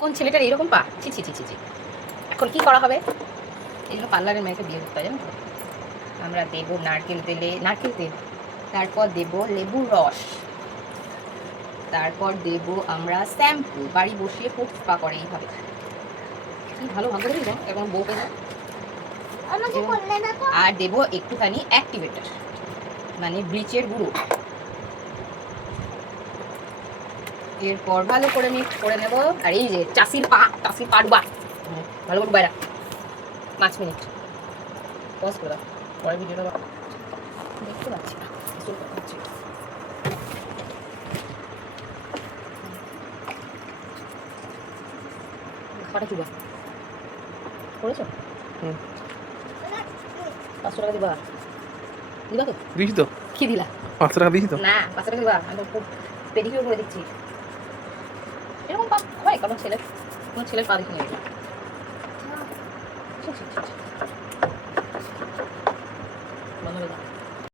কোন ছেলেটার এরকম পা? ছি ছি ছি ছি ছি। এখন কি করা হবে? এই জন্য পার্লারের মেয়েকে বিয়ে করতে হয়, জানো তো? আমরা দেবো নারকেল তেল, তারপর দেবো লেবুর রস, তারপর দেবো আমরা শ্যাম্পু। বাড়ি বসিয়ে খুব স্পা করে এইভাবে। কি ভালো ভাগ্য দেখি এখন বউ পেয়ে যায়। আর দেবো একটুখানি অ্যাক্টিভেটর, মানে ব্লিচের গুঁড়ো। এরপর ভালো করে মিক্স করে নেব। আর এই যে চাষির পাটবা ভালো করে বাইরা 5 মিনিট পজ করে দাও। পরে ভিডিওটা দেখতে পাচ্ছি না, কিছু করতে খাবারটা কি করেছো? 500 টাকা দিবা? দিবা তো? দিয়েছি তো। কি দিলা? 500 টাকা দিয়েছি তো। না 500 টাকা দিবা, আমি খুব পেডিকিউর করে দিচ্ছি। এরকম পা হয় কোনো ছেলের পা দেখে নিয়ে